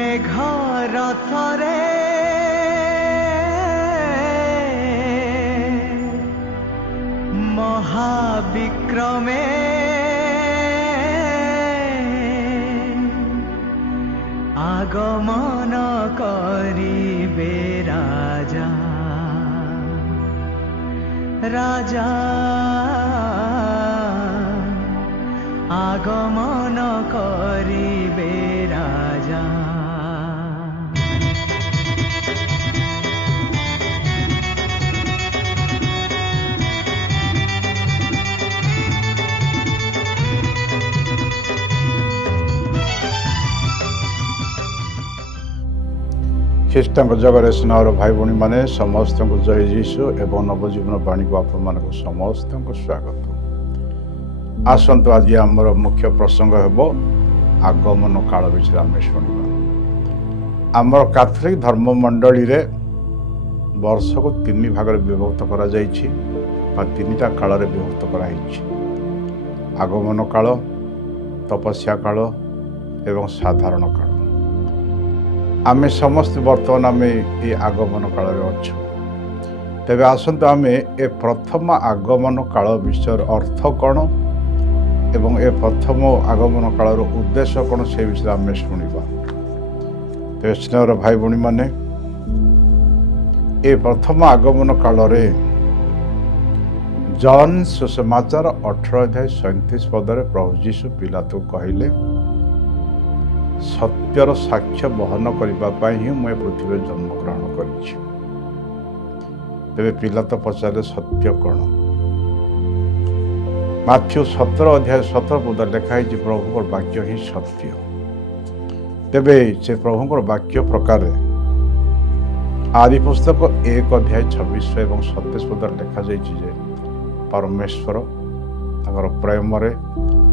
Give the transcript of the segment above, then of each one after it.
মেঘর থরে মহাবিক্রমে আগমন করিবে রাজা রাজা আগমন করিবে রাজা। ଖ୍ରୀଷ୍ଟଙ୍କ ଜଗରେ ସ୍ନେହର ଭାଇ ଭଉଣୀମାନେ ସମସ୍ତଙ୍କୁ ଜୟ ଯୀଶୁ ଏବଂ ନବଜୀବନ ବାଣୀକୁ ଆପଣମାନଙ୍କୁ ସମସ୍ତଙ୍କୁ ସ୍ୱାଗତ। ଆସନ୍ତୁ ଆଜି ଆମର ମୁଖ୍ୟ ପ୍ରସଙ୍ଗ ହେବ ଆଗମନ କାଳ ବିଷୟରେ ଆମେ ଶୁଣିବା। ଆମର କାଥୋଲିକ ଧର୍ମମଣ୍ଡଳୀରେ ବର୍ଷକୁ 3 ଭାଗରେ ବିଭକ୍ତ କରାଯାଇଛି ବା 3ଟା କାଳରେ ବିଭକ୍ତ କରାଯାଇଛି। ଆଗମନ କାଳ, ତପସ୍ୟା କାଳ ଏବଂ ସାଧାରଣ କାଳ। ଆମେ ସମସ୍ତେ ବର୍ତ୍ତମାନ ଏ ଆଗମନ କାଳରେ ଅଛୁ। ତେବେ ଆସନ୍ତୁ ଆମେ ଏ ପ୍ରଥମ ଆଗମନ କାଳ ବିଷୟରେ ଅର୍ଥ କ'ଣ ଏବଂ ଏ ପ୍ରଥମ ଆଗମନ କାଳର ଉଦ୍ଦେଶ୍ୟ କ'ଣ ସେ ବିଷୟରେ ଆମେ ଶୁଣିବା। ତେବେ ସ୍ନେହର ଭାଇ ଭଉଣୀମାନେ, ଏ ପ୍ରଥମ ଆଗମନ କାଳରେ ଜନ୍ ସୁସମାଚାର 18:37 ପ୍ରଭୁ ଯୀଶୁ ପିଲାତୁକୁ କହିଲେ, ସତ୍ୟର ସାକ୍ଷ୍ୟ ବହନ କରିବା ପାଇଁ ହିଁ ମୁଁ ଏ ପୃଥିବୀରେ ଜନ୍ମଗ୍ରହଣ କରିଛି। ତେବେ ପିଲାତ ପଚାରିଲେ, ସତ୍ୟ କ'ଣ? ମାଥ୍ୟୁ 17:17 ଲେଖା ହେଇଛି, ପ୍ରଭୁଙ୍କର ବାକ୍ୟ ହିଁ ସତ୍ୟ। ତେବେ ସେ ପ୍ରଭୁଙ୍କର ବାକ୍ୟ ପ୍ରକାରରେ ଆଦି ପୁସ୍ତକ 1:26 ଏବଂ 27 ଲେଖାଯାଇଛି ଯେ ପରମେଶ୍ୱର ତାଙ୍କର ପ୍ରେମରେ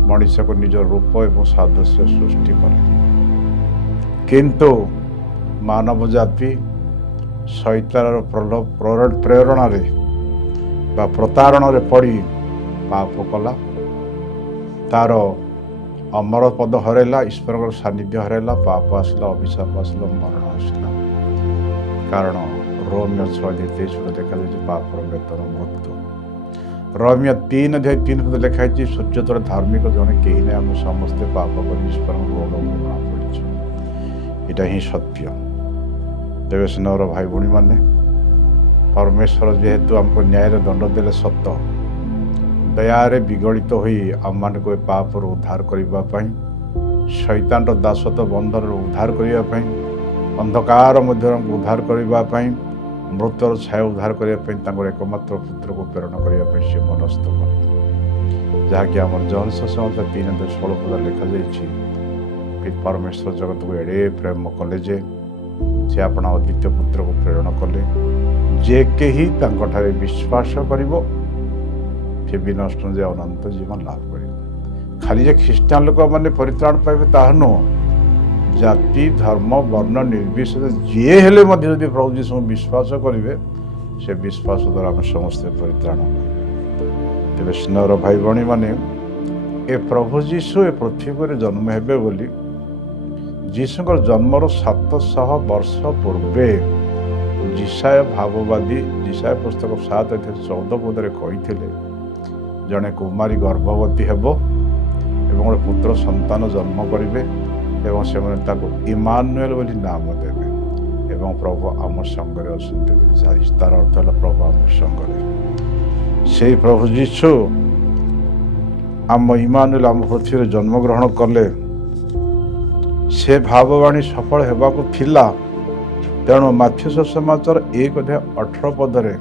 ମଣିଷକୁ ନିଜ ରୂପ ଏବଂ ସାଦୃଶ୍ୟ ସୃଷ୍ଟି କଲେ, କିନ୍ତୁ ମାନବ ଜାତି ଶୈତାନର ପ୍ରେରଣାରେ ବା ପ୍ରତାରଣାରେ ପଡ଼ି ପାପ କଲା, ତାର ଅମର ପଦ ହରାଇଲା, ଈଶ୍ୱରଙ୍କର ସାନ୍ନିଧ୍ୟ ହରାଇଲା, ପାପ ଆସିଲା, ଅଭିଶାପ ଆସିଲା, ମରଣ ଆସିଲା। କାରଣ ରୋମିଓ 6:23 ଲେଖାଯାଇଛି, ପାପର ବେତନ ମୃତ୍ୟୁ। ରୋମିଓ 3:3 ଲେଖା ହେଇଛି, ସୂର୍ଯ୍ୟ ତଳେ ଧାର୍ମିକ ଜଣେ କେହି ନାହିଁ, ଆମେ ସମସ୍ତେ ପାପ କରି ଈଶ୍ୱରଙ୍କ ଗୌରବକୁ ଜଣା ପଡ଼ିଛୁ। ଏଇଟା ହିଁ ସତ୍ୟ। ତେବେ ସ୍ନେହର ଭାଇ ଭଉଣୀମାନେ, ପରମେଶ୍ୱର ଯେହେତୁ ଆମକୁ ନ୍ୟାୟରେ ଦଣ୍ଡ ଦେଲେ ସତ, ଦୟାରେ ବିଗଳିତ ହୋଇ ଆମମାନଙ୍କୁ ଏ ପାପରୁ ଉଦ୍ଧାର କରିବା ପାଇଁ, ଶୈତାନର ଦାସତ୍ୱ ବନ୍ଧନରୁ ଉଦ୍ଧାର କରିବା ପାଇଁ, ଅନ୍ଧକାର ମଧ୍ୟରୁ ଉଦ୍ଧାର କରିବା ପାଇଁ, ମୃତ୍ୟୁର ଛାୟା ଉଦ୍ଧାର କରିବା ପାଇଁ ତାଙ୍କର ଏକମାତ୍ର ପୁତ୍ରକୁ ପ୍ରେରଣ କରିବା ପାଇଁ ସେ ମନସ୍ଥ କଲେ, ଯାହାକି ଆମର ଜନ୍ ସୁସମାଚାର 3:16 ଲେଖାଯାଇଛି, ପରମେଶ୍ୱର ଜଗତକୁ ଏଡ଼େ ପ୍ରେମ କଲେ ଯେ ସେ ଆପଣ ଅଦ୍ୱିତୀୟ ପୁତ୍ରକୁ ପ୍ରେରଣ କଲେ, ଯେ କେହି ତାଙ୍କଠାରେ ବିଶ୍ୱାସ କରିବ ସେ ବିନଷ୍ଟ ଯେ ଅନନ୍ତ ଜୀବନ ଲାଭ କରିବ। ଖାଲି ଯେ ଖ୍ରୀଷ୍ଟିଆନ ଲୋକମାନେ ପରିତ୍ରାଣ ପାଇବେ ତାହା ନୁହଁ, ଜାତି ଧର୍ମ ବର୍ଣ୍ଣ ନିର୍ବିଶେଷରେ ଯିଏ ହେଲେ ମଧ୍ୟ ଯଦି ପ୍ରଭୁ ଯୀଶୁଙ୍କୁ ବିଶ୍ୱାସ କରିବେ, ସେ ବିଶ୍ୱାସ ଦ୍ୱାରା ଆମେ ସମସ୍ତେ ପରିତ୍ରାଣ ପାଇବେ। ତେବେ ସ୍ନେହର ଭାଇ ଭଉଣୀମାନେ, ଏ ପ୍ରଭୁ ଯୀଶୁ ଏ ପୃଥିବୀରେ ଜନ୍ମ ହେବେ ବୋଲି ଯୀଶୁଙ୍କର ଜନ୍ମର 700 ବର୍ଷ ପୂର୍ବେ ଯିଶାୟ ଭାବବାଦୀ ଯିଶାୟ ପୁସ୍ତକ 7:14 କହିଥିଲେ, ଜଣେ କୁମାରୀ ଗର୍ଭବତୀ ହେବ ଏବଂ ଗୋଟେ ପୁତ୍ର ସନ୍ତାନ ଜନ୍ମ କରିବେ ଏବଂ ସେମାନେ ତାକୁ ଇମାନୁଏଲ ବୋଲି ନାମ ଦେବେ ଏବଂ ପ୍ରଭୁ ଆମ ସଙ୍ଗରେ ଅଛନ୍ତି ବୋଲି ସାରିଛି। ତାର ଅର୍ଥ ହେଲା ପ୍ରଭୁ ଆମ ସଙ୍ଗରେ। ସେଇ ପ୍ରଭୁ ଯୀଶୁ ଆମ ଇମାନୁଏଲ ଆମ ପୃଥିବୀରେ ଜନ୍ମଗ୍ରହଣ କଲେ। ସେ ଭାବବାଣୀ ସଫଳ ହେବାକୁ ଥିଲା। ତେଣୁ ମାଥ୍ୟୁ ସୁସମାଚାର 1:18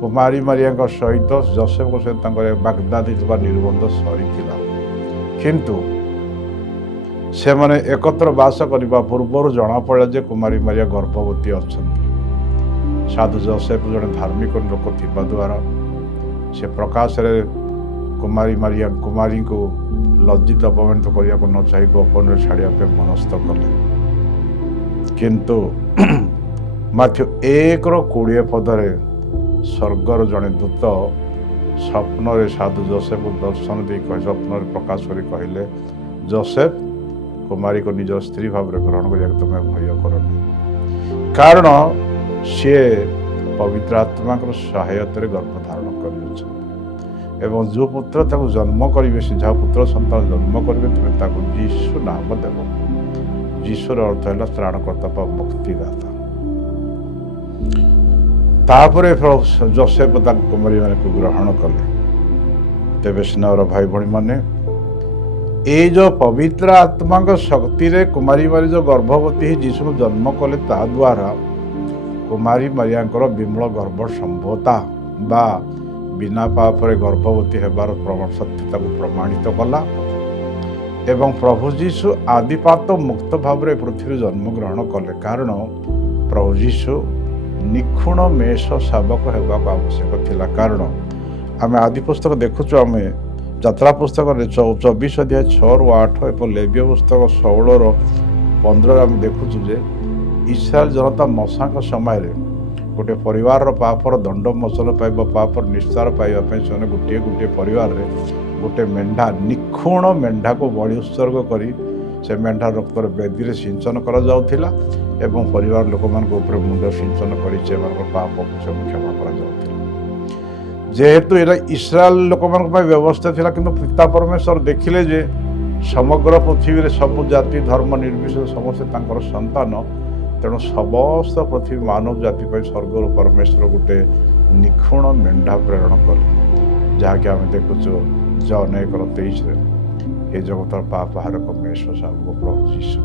କୁମାରୀ ମାରିଆଙ୍କ ସହିତ ଯୋସେଫଙ୍କ ସହିତ ତାଙ୍କର ବାଗଦାଦି ଥିବା ନିର୍ବନ୍ଧ ସରିଥିଲା, କିନ୍ତୁ ସେମାନେ ଏକତ୍ର ବାସ କରିବା ପୂର୍ବରୁ ଜଣାପଡ଼ିଲା ଯେ କୁମାରୀ ମାରିଆ ଗର୍ଭବତୀ ଅଛନ୍ତି। ସାଧୁ ଯୋସେଫ ଜଣେ ଧାର୍ମିକ ଲୋକ ଥିବା ଦ୍ୱାରା ସେ ପ୍ରକାଶରେ କୁମାରୀଙ୍କୁ ଲଜ୍ଜିତ ଅପମାନିତ କରିବାକୁ ନ ଚାହିଁ ଗୋପନରେ ଛାଡ଼ିବା ପାଇଁ ମନସ୍ଥ କଲେ। କିନ୍ତୁ ମାଥ୍ୟୁ 1:20 ସ୍ୱର୍ଗର ଜଣେ ଦୂତ ସ୍ୱପ୍ନରେ ସାଧୁ ଯୋସେଫକୁ ଦର୍ଶନ ଦେଇ ସ୍ୱପ୍ନରେ ପ୍ରକାଶ କରି କହିଲେ, ଯୋସେଫ କୁମାରୀକୁ ନିଜର ସ୍ତ୍ରୀ ଭାବରେ ଗ୍ରହଣ କରିବାକୁ ତୁମେ ଭୟ କରନି, କାରଣ ସିଏ ପବିତ୍ର ଆତ୍ମାଙ୍କର ସହାୟତାରେ ଗର୍ଭଧାରଣ କରିଅଛନ୍ତି। ଏବଂ ଯେଉଁ ପୁତ୍ର ତାକୁ ଜନ୍ମ କରିବେ, ସେ ଯାହା ପୁତ୍ର ସନ୍ତାନ ଜନ୍ମ କରିବେ, ତୁମେ ତାକୁ ଯୀଶୁ ନାମ ଦେବ। ଯୀଶୁର ଅର୍ଥ ହେଲା ତ୍ରାଣକର୍ତ୍ତା ବା ମୁକ୍ତିଦାତା। ତାପରେ ଯୋସେଫ ତାଙ୍କ କୁମାରୀମାନଙ୍କୁ ଗ୍ରହଣ କଲେ। ତେବେ ସ୍ନେହର ଭାଇ ଭଉଣୀମାନେ, ଏଇ ଯେଉଁ ପବିତ୍ର ଆତ୍ମାଙ୍କ ଶକ୍ତିରେ କୁମାରୀ ମାରି ଯେଉଁ ଗର୍ଭବତୀ ହେଇ ଯୀଶୁକୁ ଜନ୍ମ କଲେ, ତା ଦ୍ୱାରା କୁମାରୀ ମାରିଆଙ୍କର ବିମଳ ଗର୍ଭ ସମ୍ଭବତା ବା ବିନା ପାପରେ ଗର୍ଭବତୀ ହେବାର ସତ୍ୟତାକୁ ପ୍ରମାଣିତ କଲା। ଏବଂ ପ୍ରଭୁ ଯୀଶୁ ଆଦିପାତ ମୁକ୍ତ ଭାବରେ ପୃଥିବୀରେ ଜନ୍ମଗ୍ରହଣ କଲେ, କାରଣ ପ୍ରଭୁ ଯୀଶୁ ନିଖୁଣ ମେଷ ଶାବକ ହେବାକୁ ଆବଶ୍ୟକ ଥିଲା। କାରଣ ଆମେ ଆଦି ପୁସ୍ତକ ଦେଖୁଛୁ, ଆମେ ଯାତ୍ରା ପୁସ୍ତକରେ 24 ଅଧ୍ୟାୟ 6-8 ଏବଂ ଲେବ୍ୟ ପୁସ୍ତକ 16-15 ଆମେ ଦେଖୁଛୁ ଯେ ଇସ୍ରାଏଲ ଜନତା ମଶାଙ୍କ ସମୟରେ ଗୋଟେ ପରିବାରର ପାପର ଦଣ୍ଡ ମୋଚନ ପାଇବା, ପାପର ନିସ୍ତାର ପାଇବା ପାଇଁ ସେମାନେ ଗୋଟିଏ ଗୋଟିଏ ପରିବାରରେ ଗୋଟେ ମେଣ୍ଢା, ନିଖୁଣ ମେଣ୍ଢାକୁ ବଳି ଉତ୍ସର୍ଗ କରି ସେ ମେଣ୍ଢା ରକ୍ତରେ ବେଦୀରେ ସିଞ୍ଚନ କରାଯାଉଥିଲା ଏବଂ ପରିବାର ଲୋକମାନଙ୍କ ଉପରେ ମୁଣ୍ଡ ସିଞ୍ଚନ କରି ସେମାନଙ୍କର ପାପକୁ ସବୁ କ୍ଷମା କରାଯାଉଥିଲା। ଯେହେତୁ ଏଇଟା ଇସ୍ରାଏଲ ଲୋକମାନଙ୍କ ପାଇଁ ବ୍ୟବସ୍ଥା ଥିଲା, କିନ୍ତୁ ପିତା ପରମେଶ୍ୱର ଦେଖିଲେ ଯେ ସମଗ୍ର ପୃଥିବୀରେ ସବୁ ଜାତି ଧର୍ମ ନିର୍ବିଶେଷ ସମସ୍ତେ ତାଙ୍କର ସନ୍ତାନ, ତେଣୁ ସମସ୍ତ ପୃଥିବୀ ମାନବ ଜାତି ପାଇଁ ସ୍ୱର୍ଗରୁ ପରମେଶ୍ୱର ଗୋଟେ ନିଖୁଣ ମେଣ୍ଢା ପ୍ରେରଣ କଲେ, ଯାହାକି ଆମେ ଦେଖୁଛୁ ଜନ 1:23 ଏ ଜଗତର ପାପହାରକ ମେଷ ଶାବକ ପ୍ରଭୁ ଯୀଶୁ।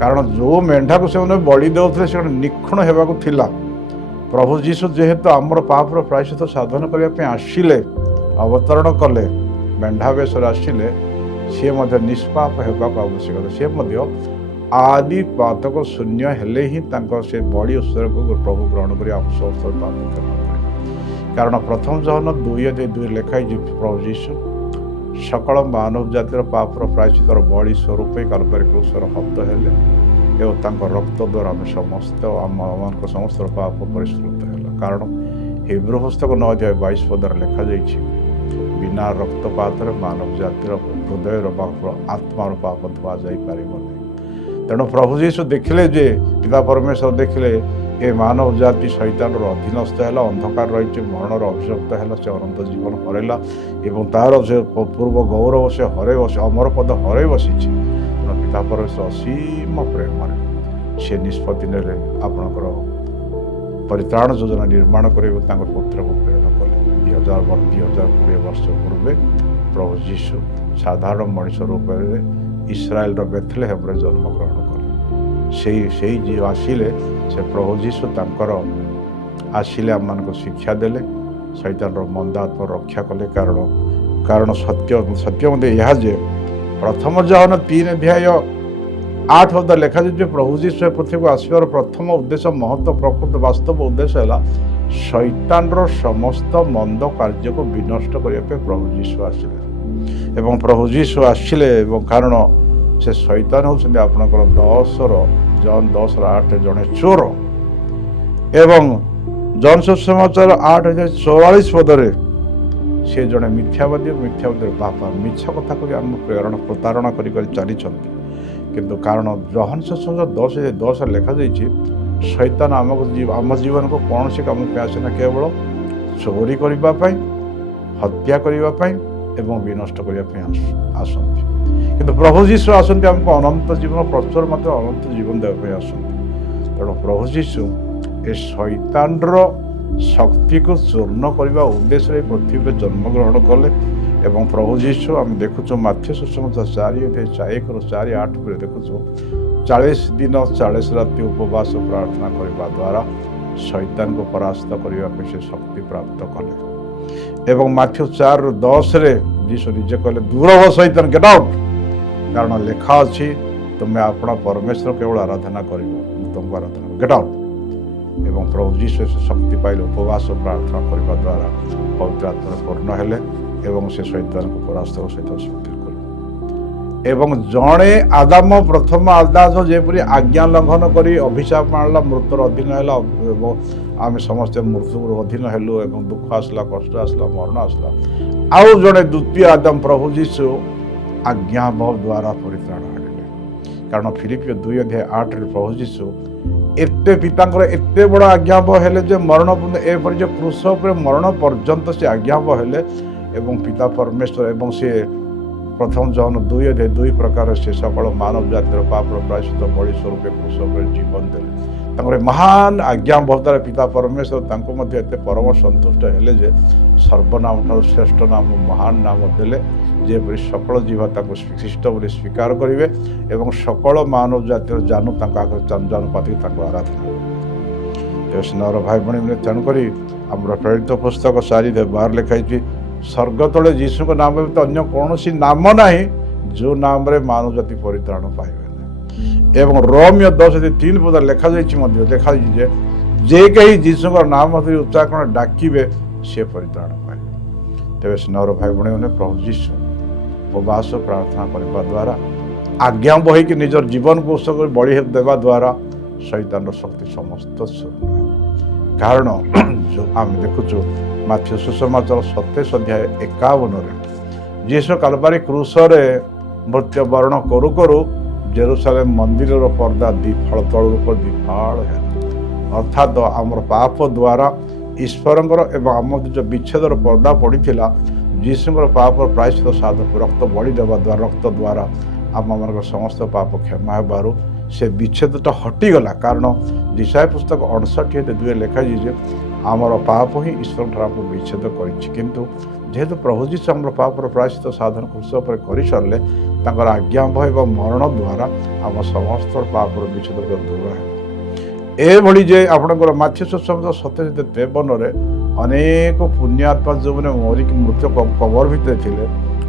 କାରଣ ଯେଉଁ ମେଣ୍ଢାକୁ ସେମାନେ ବଳି ଦେଉଥିଲେ ସେ ଗୋଟେ ନିଖୁଣ ହେବାକୁ ଥିଲା। ପ୍ରଭୁ ଯୀଶୁ ଯେହେତୁ ଆମର ପାପର ପ୍ରାୟଶ୍ଚିତ୍ତ ସାଧନ କରିବା ପାଇଁ ଆସିଲେ, ଅବତରଣ କଲେ, ମେଣ୍ଢା ବେଶରେ ଆସିଲେ, ସିଏ ମଧ୍ୟ ନିଷ୍ପାପ ହେବାକୁ ଆବଶ୍ୟକ। ସିଏ ମଧ୍ୟ ଆଦି ପାତକ ଶୂନ୍ୟ ହେଲେ ହିଁ ତାଙ୍କ ସେ ବଳି ଉତ୍ସର୍ଗକୁ ପ୍ରଭୁ ଗ୍ରହଣ କରି ଆମ ସମସ୍ତ ପାପ କ୍ଷମା କରେ। କାରଣ ପ୍ରଥମ ଜହନ 2:2 ଲେଖା ହେଇଛି, ପ୍ରଭୁ ଯୀଶୁ ସକଳ ମାନବ ଜାତିର ପାପର ପ୍ରାୟଶ୍ଚିତ୍ତର ବଳି ସ୍ୱରୂପ କାଲବାରୀ କ୍ରୁଶରେ ହତ ହେଲେ ଏବଂ ତାଙ୍କ ରକ୍ତ ଦ୍ୱାରା ଆମେ ସମସ୍ତ ଆମମାନଙ୍କ ସମସ୍ତ ପାପ ପରିଷ୍କୃତ ହେଲା। କାରଣ ହିବ୍ରୁ ପୁସ୍ତକ 9:22 ଲେଖାଯାଇଛି, ବିନା ରକ୍ତପାତରେ ମାନବ ଜାତିର ହୃଦୟର ବା ଆତ୍ମାର ପାପ ଧୁଆ ଯାଇପାରିବ ନାହିଁ। ତେଣୁ ପ୍ରଭୁ ଯୀଶୁ ଦେଖିଲେ ଯେ ପିତା ପରମେଶ୍ୱର ଦେଖିଲେ ଏ ମାନବ ଜାତି ଶୈତାନର ଅଧୀନସ୍ଥ ହେଲା, ଅନ୍ଧକାର ରହିଛି, ମରଣର ଅଭିଶପ୍ତ ହେଲା, ସେ ଅନନ୍ତ ଜୀବନ ହରେଇଲା ଏବଂ ତାହାର ସେ ପୂର୍ବ ଗୌରବ ସେ ହରେଇ ବସି ଅମର ପଦ ହରେଇ ବସିଛି। ତେଣୁ ପିତା ପରମେଶ୍ୱର ଅସୀମ ପ୍ରେମରେ ସେ ନିଷ୍ପତ୍ତି ନେଲେ ଆପଣଙ୍କର ପରିତ୍ରାଣ ଯୋଜନା ନିର୍ମାଣ କରିବାକୁ ତାଙ୍କର ପୁତ୍ରକୁ ପ୍ରେରଣ କଲେ। 2020 ବର୍ଷ ପୂର୍ବେ ପ୍ରଭୁ ଯୀଶୁ ସାଧାରଣ ମଣିଷ ରୂପରେ ଇସ୍ରାଏଲର ବେଥଲେହେମରେ ଜନ୍ମଗ୍ରହଣ କଲେ। ସେଇ ଯିଏ ଆସିଲେ, ସେ ପ୍ରଭୁ ଯୀଶୁ ତାଙ୍କର ଆସିଲେ ଆମମାନଙ୍କୁ ଶିକ୍ଷା ଦେଲେ, ଶୈତାନର ମନ୍ଦାତ୍ମ ରକ୍ଷା କଲେ। କାରଣ ସତ୍ୟ ମଧ୍ୟ ଏହା ଯେ ପ୍ରଥମ ଜହନ 3:8 ଲେଖାଯାଇଛି, ପ୍ରଭୁ ଯୀଶୁ ପୃଥିବୀକୁ ଆସିବାର ପ୍ରଥମ ଉଦ୍ଦେଶ୍ୟ, ମହତ୍ଵ, ପ୍ରକୃତ ବାସ୍ତବ ଉଦ୍ଦେଶ୍ୟ ହେଲା ଶୈତାନର ସମସ୍ତ ମନ୍ଦ କାର୍ଯ୍ୟକୁ ବିନଷ୍ଟ କରିବା ପାଇଁ ପ୍ରଭୁ ଯୀଶୁ ଆସିଲେ। ଏବଂ ପ୍ରଭୁ ଯୀଶୁ ଆସିଲେ ଏବଂ କାରଣ ସେ ଶୈତାନ ହେଉଛନ୍ତି ଆପଣଙ୍କର ଜନ 10:8 ଜଣେ ଚୋର ଏବଂ ଜନ ସୁସମାଚାର 8:44 ସେ ଜଣେ ମିଥ୍ୟାବାଦୀର ବାପା, ମିଛ କଥା କହି ଆମ ପ୍ରତାରଣା କରି ଚାଲିଛନ୍ତି। କିନ୍ତୁ କାରଣ ଜହନ ସୁସମାଚାର 10:10 ଲେଖାଯାଇଛି, ଶୈତାନ ଆମ ଜୀବନକୁ କୌଣସି କାମ ପାଇଁ ଆସେ ନା, କେବଳ ଚୋରି କରିବା ପାଇଁ, ହତ୍ୟା କରିବା ପାଇଁ ଏବଂ ବିନଷ୍ଟ କରିବା ପାଇଁ ଆସନ୍ତି। କିନ୍ତୁ ପ୍ରଭୁ ଯୀଶୁ ଆସନ୍ତି ଆମକୁ ଅନନ୍ତ ଜୀବନ, ପ୍ରଚୁର ମାତ୍ରା ଅନନ୍ତ ଜୀବନ ଦେବା ପାଇଁ ଆସନ୍ତି। ତେଣୁ ପ୍ରଭୁ ଯୀଶୁ ଏ ଶୈତାନର ଶକ୍ତିକୁ ଚୂର୍ଣ୍ଣ କରିବା ଉଦ୍ଦେଶ୍ୟରେ ପୃଥିବୀରେ ଜନ୍ମଗ୍ରହଣ କଲେ। ଏବଂ ପ୍ରଭୁ ଯୀଶୁ ଆମେ ଦେଖୁଛୁ ମାଥ୍ୟୁ ସୁସମାଚାର 4:1-4:8 ଦେଖୁଛୁ, 40 ଦିନ 40 ରାତି ଉପବାସ ପ୍ରାର୍ଥନା କରିବା ଦ୍ୱାରା ଶୈତାନକୁ ପରାସ୍ତ କରିବା ପାଇଁ ସେ ଶକ୍ତି ପ୍ରାପ୍ତ କଲେ। ଏବଂ ମାଥ୍ୟୁ 4:10 ଯୀଶୁ ନିଜେ କହିଲେ, ଦୂର ହୋ ଶୈତାନ, ଗେଟ୍ ଆଉଟ୍, କାରଣ ଲେଖା ଅଛି, ତୁମେ ଆପଣ ପରମେଶ୍ୱର କେବଳ ଆରାଧନା କରିବ, ମୁଁ ତୁମକୁ ଆରାଧନା କରିବି, ଗେଟ୍ ଆଉଟ୍। ଏବଂ ପ୍ରଭୁ ଯୀଶୁ ଶକ୍ତି ପାଇଲେ, ଉପବାସ ପ୍ରାର୍ଥନା କରିବା ଦ୍ୱାରା ପବିତ୍ର ଆତ୍ମାରେ ପୂର୍ଣ୍ଣ ହେଲେ ଏବଂ ସେ ଶୈତାନକୁ ପରାସ୍ତ ସହିତ ଶକ୍ତି କଲେ। ଏବଂ ଜଣେ ଆଦାମ, ପ୍ରଥମ ଆଦାମ ଯେପରି ଆଜ୍ଞା ଲଙ୍ଘନ କରି ଅଭିଶାପ ଆଣିଲା, ମୃତ୍ୟୁର ଅଧୀନ ହେଲା ଏବଂ ଆମେ ସମସ୍ତେ ମୃତ୍ୟୁର ଅଧୀନ ହେଲୁ ଏବଂ ଦୁଃଖ ଆସିଲା, କଷ୍ଟ ଆସିଲା, ମରଣ ଆସିଲା। ଆଉ ଜଣେ ଦ୍ୱିତୀୟ ଆଦାମ ପ୍ରଭୁ ଯୀଶୁ ଆଜ୍ଞାବହ ଦ୍ୱାରା ପରିତ୍ରାଣ ଆଣିଲେ। କାରଣ ଫିଲିପିଓ 2:8 ପ୍ରଭୁ ଯୀଶୁ ଏତେ ପିତାଙ୍କର ଏତେ ବଡ଼ ଆଜ୍ଞାବହ ହେଲେ ଯେ ମରଣ ପର୍ଯ୍ୟନ୍ତ ଏପରି ଯେ କ୍ରୁଶ ଉପରେ ମରଣ ପର୍ଯ୍ୟନ୍ତ ସେ ଆଜ୍ଞାବହ ହେଲେ ଏବଂ ପିତା ପରମେଶ୍ୱର ଏବଂ ସେ ପ୍ରଥମ ଜହନ 2:2 ପ୍ରକାର ସେ ସକଳ ମାନବ ଜାତିର ପାପର ପ୍ରାୟଶ୍ଚିତ ବଳି ସ୍ୱରୂପ କ୍ରୁଶ ଉପରେ ଜୀବନ ଦେଲେ। ତାଙ୍କର ମହାନ ଆଜ୍ଞାବହତାରେ ପିତା ପରମେଶ୍ୱର ତାଙ୍କୁ ମଧ୍ୟ ଏତେ ପରମ ସନ୍ତୁଷ୍ଟ ହେଲେ ଯେ ସର୍ବନାମ ଠାରୁ ଶ୍ରେଷ୍ଠ ନାମ ମହାନ ନାମ ଦେଲେ, ଯେପରି ସକଳ ଜୀବ ତାଙ୍କୁ ଖ୍ରୀଷ୍ଟ ବୋଲି ସ୍ୱୀକାର କରିବେ ଏବଂ ସକଳ ମାନବ ଜାତିର ଜାନୁ ତାଙ୍କ ଆଗରେ ଜାନୁ ପାତିକି ତାଙ୍କୁ ଆରାଧନା କରିବେ। ସ୍ନେହର ଭାଇ ଭଉଣୀମାନେ, ତେଣୁକରି ଆମର ପ୍ରେରିତ ପୁସ୍ତକ 4:12 ଲେଖା ହେଇଛି, ସ୍ୱର୍ଗ ତଳେ ଯୀଶୁଙ୍କ ନାମ ବ୍ୟତୀତ ଅନ୍ୟ କୌଣସି ନାମ ନାହିଁ ଯେଉଁ ନାମରେ ମାନବ ଜାତି ପରିତ୍ରାଣ ପାଇବେ ନାହିଁ। ଏବଂ ରୋମିଓ 10:3 ଲେଖାଯାଇଛି ମଧ୍ୟ ଲେଖାଯାଇଛି ଯେ ଯେ କେହି ଯୀଶୁଙ୍କର ନାମ ଧରି ଉଚ୍ଚାରଣ ଡାକିବେ ସେ ପରିତ୍ରାଣ ପାଇବେ। ତେବେ ସ୍ନେହର ଭାଇ ଭଉଣୀମାନେ, ପ୍ରଭୁ ଯୀଶୁ ଉପବାସ ପ୍ରାର୍ଥନା କରିବା ଦ୍ୱାରା ଆଜ୍ଞା ବହିକି ନିଜର ଜୀବନକୁ ଉତ୍ସର୍ଗ କରି ବଳି ଦେବା ଦ୍ୱାରା ଶୈତାନର ଶକ୍ତି ସମସ୍ତ ଶୂନ୍ୟ। କାରଣ ଆମେ ଦେଖୁଛୁ ମାଥ୍ୟୁ ସୁସମାଚାର 27:51 ଯୀଶୁ କାଲବାରୀ କ୍ରୁଶରେ ମୃତ୍ୟୁବରଣ କରୁ କରୁ ଜେରୁସାଲେମ ମନ୍ଦିରର ପର୍ଦ୍ଦା ଦିଫାଳ ତଳୁ ଉପର ଦିଫାଳ ହେଲା। ଅର୍ଥାତ୍ ଆମର ପାପ ଦ୍ୱାରା ଈଶ୍ୱରଙ୍କର ଏବଂ ଆମ ଯେଉଁ ବିଚ୍ଛେଦର ପର୍ଦ୍ଦା ପଡ଼ିଥିଲା, ଯୀଶୁଙ୍କର ପାପର ପ୍ରାୟଶ୍ଚିତ ସାଧକ ରକ୍ତ ବଳି ଦେବା ଦ୍ୱାରା ରକ୍ତ ଦ୍ୱାରା ଆମମାନଙ୍କର ସମସ୍ତ ପାପ କ୍ଷମା ହେବାରୁ ସେ ବିଚ୍ଛେଦଟା ହଟିଗଲା। କାରଣ ଦିଶାୟ ପୁସ୍ତକ 59:2 ଲେଖାଯାଇଛି ଯେ ଆମର ପାପ ହିଁ ଈଶ୍ୱରଠାରୁ ଆମକୁ ବିଚ୍ଛେଦ କରିଛି। କିନ୍ତୁ ଯେହେତୁ ପ୍ରଭୁ ଯୀଶୁ ଆମର ପାପର ପ୍ରାୟଶ୍ଚିତ ସାଧନ କ୍ରୁଶ ଉପରେ କରିସାରିଲେ, ତାଙ୍କର ଆଜ୍ଞାବହ ଏବଂ ମରଣ ଦ୍ୱାରା ଆମ ସମସ୍ତ ପାପର ବିଚ୍ଛେଦ ଦୂର ହେବ। ଏଭଳି ଯେ ଆପଣଙ୍କର ମାଥ୍ୟୁ ସୁସମାଚାର 27:53 ଅନେକ ପୁଣ୍ୟାତ୍ମା ଯେଉଁମାନେ ମରିକି ମୃତ୍ୟୁ କବର ଭିତରେ ଥିଲେ,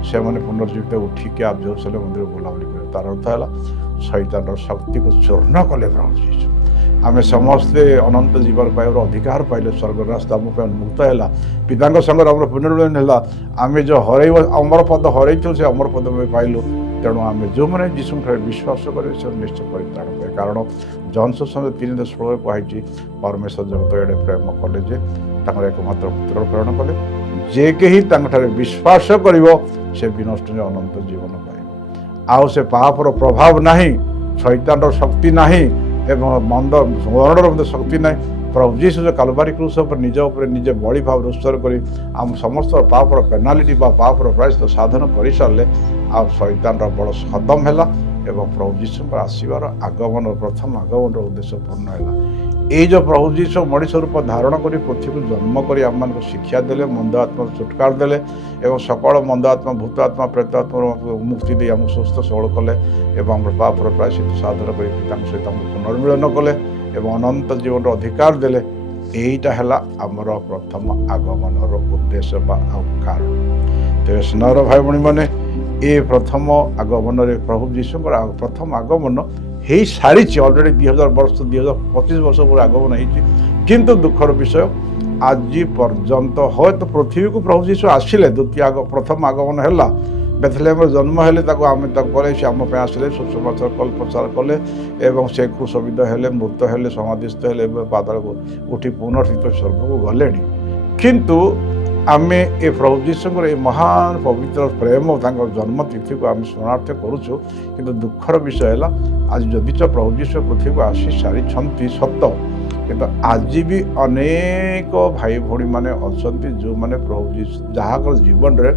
ସେମାନେ ପୁନର୍ଜୀବିତ ଉଠିକି ଜେରୁସାଲେମ ମନ୍ଦିର ବୁଲାବୁଲି କଲେ। ତାର ଅର୍ଥ ହେଲା ଶୈତାନର ଶକ୍ତିକୁ ଚୂର୍ଣ୍ଣ କଲେ ପ୍ରଭୁ ଯୀଶୁ। ଆମେ ସମସ୍ତେ ଅନନ୍ତ ଜୀବନ ପାଇବାର ଅଧିକାର ପାଇଲେ, ସ୍ୱର୍ଗ ରାସ୍ତା ଆମ ପାଇଁ ମୁକ୍ତ ହେଲା, ପିତାଙ୍କ ସାଙ୍ଗରେ ଆମର ପୁନର୍ମିଳନ ହେଲା। ଆମେ ଯେଉଁ ଅମର ପଦ ହରାଇଥିଲୁ ସେ ଅମର ପଦ ଆମେ ପାଇଲୁ। ତେଣୁ ଆମେ ଯେଉଁମାନେ ଯୀଶୁଙ୍କଠାରେ ବିଶ୍ୱାସ କରିବେ ସେମାନେ ନିଶ୍ଚୟ ପରିତ୍ରାଣ ପାଇବେ। କାରଣ ଜହନ ସୁସମାଚାର 3:16 କୁହାଯାଇଛି, ପରମେଶ୍ୱର ଜଗତ ଏଡ଼େ ପ୍ରେମ କଲେ ଯେ ତାଙ୍କର ଏକମାତ୍ର ପୁତ୍ର ପ୍ରେରଣ କଲେ, ଯେ କେହି ତାଙ୍କଠାରେ ବିଶ୍ୱାସ କରିବ ସେ ବିନଷ୍ଟ ଅନନ୍ତ ଜୀବନ ପାଇବ। ଆଉ ସେ ପାପର ପ୍ରଭାବ ନାହିଁ, ଶୈତାନର ଶକ୍ତି ନାହିଁ ଏବଂ ମରଣର ମଧ୍ୟ ଶକ୍ତି ନାହିଁ। ପ୍ରଭୁ ଯୀଶୁ କାଲବାରୀ କ୍ରୁଶ ଉପରେ ନିଜେ ବଳି ଭାବରେ ଉତ୍ସର୍ଗ କରି ଆମ ସମସ୍ତ ପାପର ପେନାଲିଟି ବା ପାପର ପ୍ରାୟଶ୍ଚିତ ସାଧନ କରିସାରିଲେ, ଆଉ ଶୈତାନର ବଡ଼ ସଦମ ହେଲା ଏବଂ ପ୍ରଭୁ ଯୀଶୁଙ୍କର ଆସିବାର ପ୍ରଥମ ଆଗମନର ଉଦ୍ଦେଶ୍ୟ ପୂର୍ଣ୍ଣ ହେଲା। এই যে প্রভু যীশু মଣିষ রূপ ধারণ করে পৃথিবী জন্ম করে আমাকে শিক্ষা দেলে, মন্দ আত্মার ছুটকার দেলে এবং সকল মন্দ আত্মা ভূত আত্মা প্রেত আত্মার মুক্তি দিয়ে আমি সুস্থ সবল কলে এবং আমার পাপর প্রায়শ্চিত্ত সাধন করে পিতাଙ୍କ সহিত আমি পুনর্মিলন কলে এবং অনন্ত জীবনের অধিকার দেলে। এইটা হল আমার প্রথম আগমনর উদ্দেশ্য বা কারণ। তেবে স্নেহর ভাই ভী মানে এই প্রথম আগমনের প্রভু যীশুঙ্কর প্রথম আগমন হয়ে সারিছে অলরেডি 2000 বর্ষ 2025 বর্ষ পরে আগমন হয়েছে। কিন্তু দুঃখর বিষয় আজি পর্যন্ত হয়তো পৃথিবীকে প্রভু যীশু আসলে প্রথম আগমন হল, বেথলেহেমে জন্ম হলে তাকে আমি তাকে কলে সে আম আসলে সুসমাচার কল প্রচার কলে এবং সে ক্রুশবিদ্ধ হলে, মৃত হলে, সমাধিস্থ হলে, পাতালକୁ উঠি পুনর্থিত স্বর্গକୁ গলেনি। কিন্তু ଆମେ ଏ ପ୍ରଭୁ ଯୀଶୁଙ୍କର ଏ ମହାନ ପବିତ୍ର ପ୍ରେମ ତାଙ୍କର ଜନ୍ମ ତିଥିକୁ ଆମେ ସ୍ମରଣାର୍ଥ କରୁଛୁ। କିନ୍ତୁ ଦୁଃଖର ବିଷୟ ହେଲା ଆଜି ଯଦିଚ ପ୍ରଭୁ ଯୀଶୁ ପୃଥିବୀକୁ ଆସି ସାରିଛନ୍ତି ସତ, କିନ୍ତୁ ଆଜି ବି ଅନେକ ଭାଇ ଭଉଣୀମାନେ ଅଛନ୍ତି ଯେଉଁମାନେ ପ୍ରଭୁ ଯୀଶୁ ଯାହାଙ୍କର ଜୀବନରେ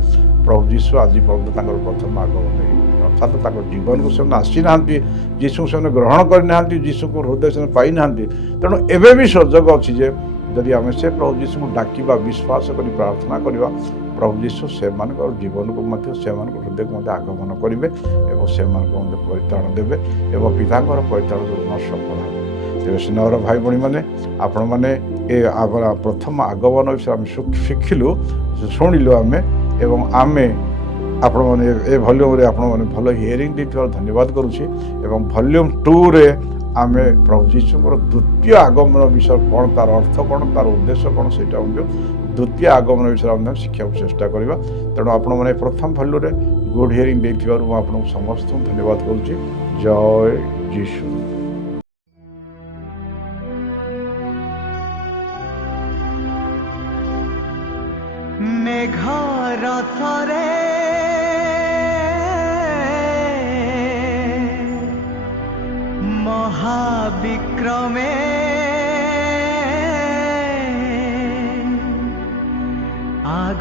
ପ୍ରଭୁ ଯୀଶୁ ଆଜି ପର୍ଯ୍ୟନ୍ତ ତାଙ୍କର ପ୍ରଥମ আগমନ ହେଇନି। ଅର୍ଥାତ୍ ତାଙ୍କ ଜୀବନକୁ ସେମାନେ ଆସିନାହାନ୍ତି, ଯୀଶୁଙ୍କୁ ସେମାନେ ଗ୍ରହଣ କରିନାହାନ୍ତି, ଯୀଶୁଙ୍କୁ ହୃଦୟ ସେମାନେ ପାଇନାହାନ୍ତି। ତେଣୁ ଏବେ ବି ସୁଯୋଗ ଅଛି ଯେ ଯଦି ଆମେ ସେ ପ୍ରଭୁ ଯୀଶୁଙ୍କୁ ଡାକିବା, ବିଶ୍ୱାସ କରି ପ୍ରାର୍ଥନା କରିବା, ପ୍ରଭୁ ଯୀଶୁ ସେମାନଙ୍କର ଜୀବନକୁ ମଧ୍ୟ ସେମାନଙ୍କ ହୃଦୟକୁ ମଧ୍ୟ ଆଗମନ କରିବେ ଏବଂ ସେମାନଙ୍କୁ ମଧ୍ୟ ପରିତ୍ରାଣ ଦେବେ ଏବଂ ପିତାଙ୍କର ପରିତ୍ରାଣ ଯୋଜନା ସଫଳ ହେବ। ତେବେ ସ୍ନେହର ଭାଇ ଭଉଣୀମାନେ, ଆପଣମାନେ ଏ ପ୍ରଥମ আগমନ ବିଷୟରେ ଆମେ ଶିଖିଲୁ, ଶୁଣିଲୁ ଆମେ ଏବଂ ଆମେ ଆପଣମାନେ ଏ ଭଲ୍ୟୁମ୍ରେ ଆପଣମାନେ ଭଲ ହିୟରିଂ ଦେଇଥିବାରୁ ଧନ୍ୟବାଦ କରୁଛି। ଏବଂ ଭଲ୍ୟୁମ୍ 2ରେ ଆମେ ପ୍ରଭୁ ଯୀଶୁଙ୍କର ଦ୍ୱିତୀୟ আগমନ ବିଷୟ କ'ଣ, ତାର ଅର୍ଥ କ'ଣ, ତାର ଉଦ୍ଦେଶ୍ୟ କ'ଣ, ସେଇଟା ମଧ୍ୟ ଦ୍ୱିତୀୟ আগমନ ବିଷୟରେ ଆମେ ଶିଖିବାକୁ ଚେଷ୍ଟା କରିବା। ତେଣୁ ଆପଣମାନେ ପ୍ରଥମ ଭଲ୍ୟୁରେ ଗୁଡ୍ ହିୟରିଂ ଦେଇଥିବାରୁ ମୁଁ ଆପଣଙ୍କୁ ସମସ୍ତଙ୍କୁ ଧନ୍ୟବାଦ କରୁଛି। ଜୟ ଯୀଶୁ। মেঘরথরে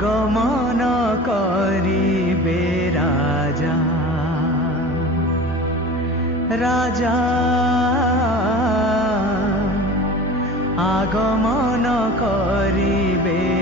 আগমন করিবে রাজা রাজা আগমন করিবে